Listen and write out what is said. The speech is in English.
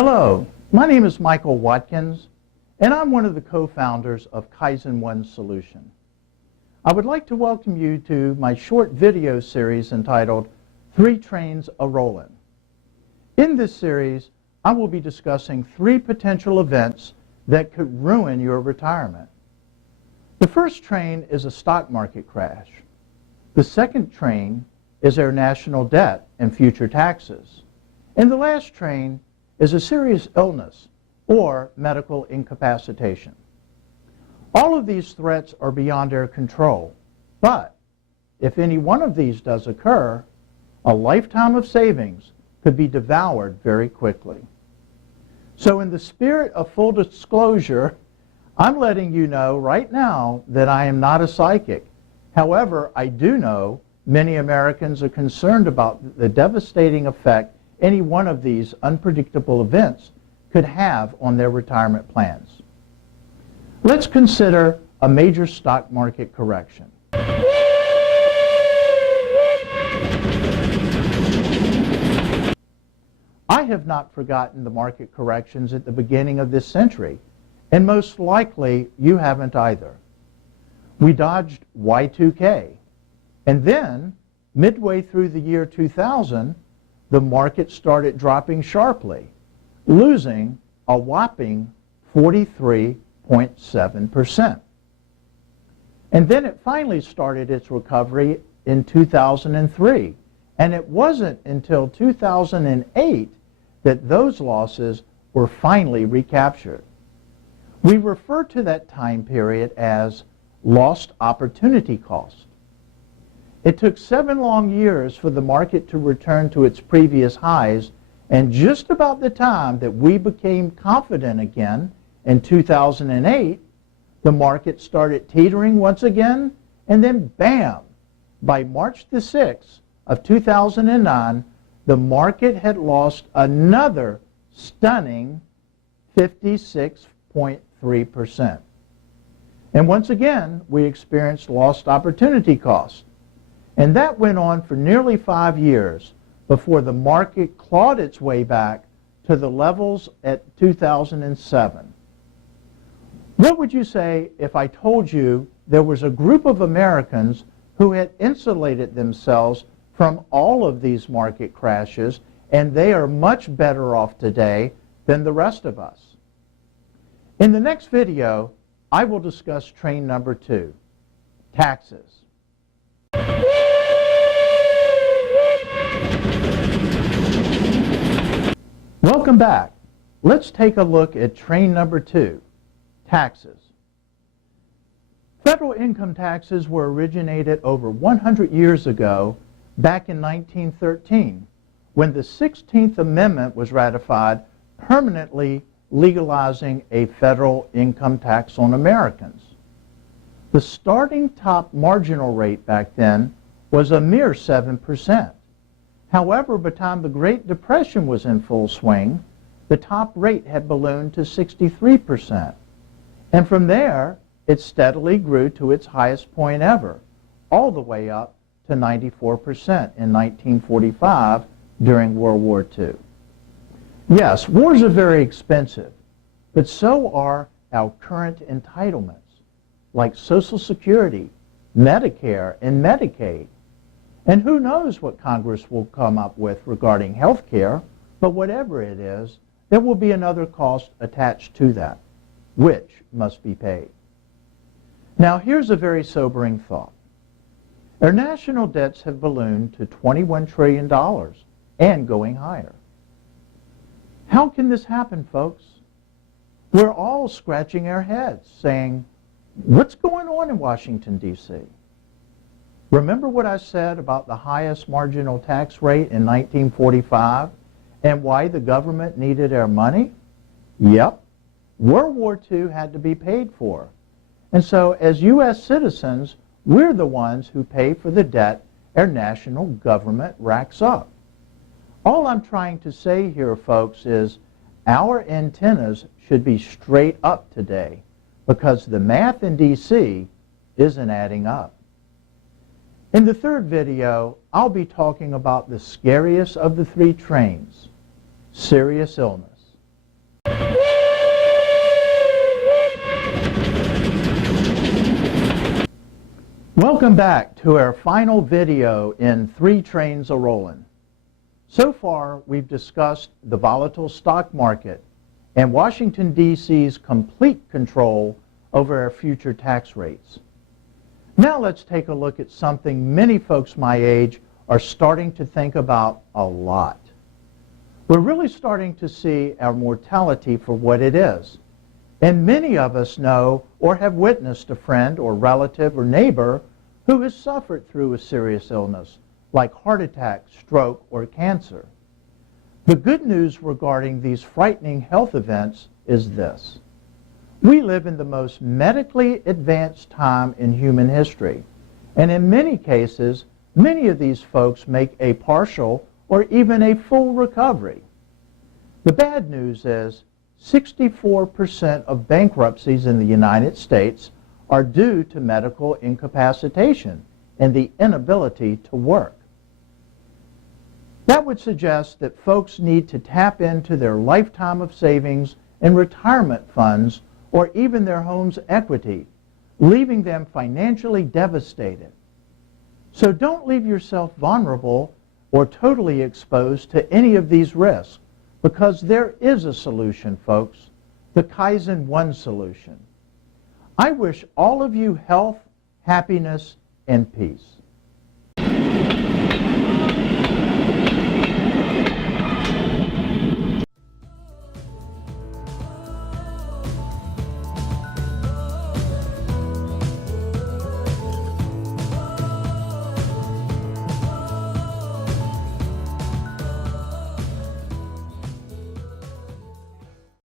Hello, my name is Michael Watkins, and I'm one of the co-founders of Kaizen One Solution. I would like to welcome you to my short video series entitled 3 Trains A-Rollin'. In this series, I will be discussing 3 potential events that could ruin your retirement. The first train is a stock market crash. The second train is our national debt and future taxes. And the last train is a serious illness or medical incapacitation. All of these threats are beyond our control, but if any one of these does occur, a lifetime of savings could be devoured very quickly. So in the spirit of full disclosure, I'm letting you know right now that I am not a psychic. However, I do know many Americans are concerned about the devastating effect any one of these unpredictable events could have on their retirement plans. Let's consider a major stock market correction. I have not forgotten the market corrections at the beginning of this century, and most likely you haven't either. We dodged Y2K, and then, midway through the year 2000, the market started dropping sharply, losing a whopping 43.7%. And then it finally started its recovery in 2003, and it wasn't until 2008 that those losses were finally recaptured. We refer to that time period as lost opportunity cost. It took 7 long years for the market to return to its previous highs, and just about the time that we became confident again in 2008, the market started teetering once again, and then bam! By March the 6th of 2009, the market had lost another stunning 56.3%. And once again, we experienced lost opportunity cost. And that went on for nearly 5 years before the market clawed its way back to the levels at 2007. What would you say if I told you there was a group of Americans who had insulated themselves from all of these market crashes, and they are much better off today than the rest of us? In the next video, I will discuss train number 2, taxes. Welcome back. Let's take a look at train number 2, taxes. Federal income taxes were originated over 100 years ago, back in 1913, when the 16th Amendment was ratified, permanently legalizing a federal income tax on Americans. The starting top marginal rate back then was a mere 7%. However, by the time the Great Depression was in full swing, the top rate had ballooned to 63%. And from there, it steadily grew to its highest point ever, all the way up to 94% in 1945 during World War II. Yes, wars are very expensive, but so are our current entitlements, like Social Security, Medicare, and Medicaid. And who knows what Congress will come up with regarding health care, but whatever it is, there will be another cost attached to that, which must be paid. Now here's a very sobering thought. Our national debts have ballooned to $21 trillion and going higher. How can this happen, folks? We're all scratching our heads saying, what's going on in Washington, D.C.? Remember what I said about the highest marginal tax rate in 1945 and why the government needed our money? Yep, World War II had to be paid for. And so as U.S. citizens, we're the ones who pay for the debt our national government racks up. All I'm trying to say here, folks, is our antennas should be straight up today because the math in D.C. isn't adding up. In the third video, I'll be talking about the scariest of the 3 trains, serious illness. Welcome back to our final video in Three Trains A-Rollin'. So far, we've discussed the volatile stock market and Washington, D.C.'s complete control over our future tax rates. Now let's take a look at something many folks my age are starting to think about a lot. We're really starting to see our mortality for what it is. And many of us know or have witnessed a friend or relative or neighbor who has suffered through a serious illness, like heart attack, stroke, or cancer. The good news regarding these frightening health events is this. We live in the most medically advanced time in human history, and in many cases, many of these folks make a partial or even a full recovery. The bad news is 64% of bankruptcies in the United States are due to medical incapacitation and the inability to work. That would suggest that folks need to tap into their lifetime of savings and retirement funds or even their home's equity, leaving them financially devastated. So don't leave yourself vulnerable or totally exposed to any of these risks, because there is a solution, folks, the Kaizen One solution. I wish all of you health, happiness, and peace.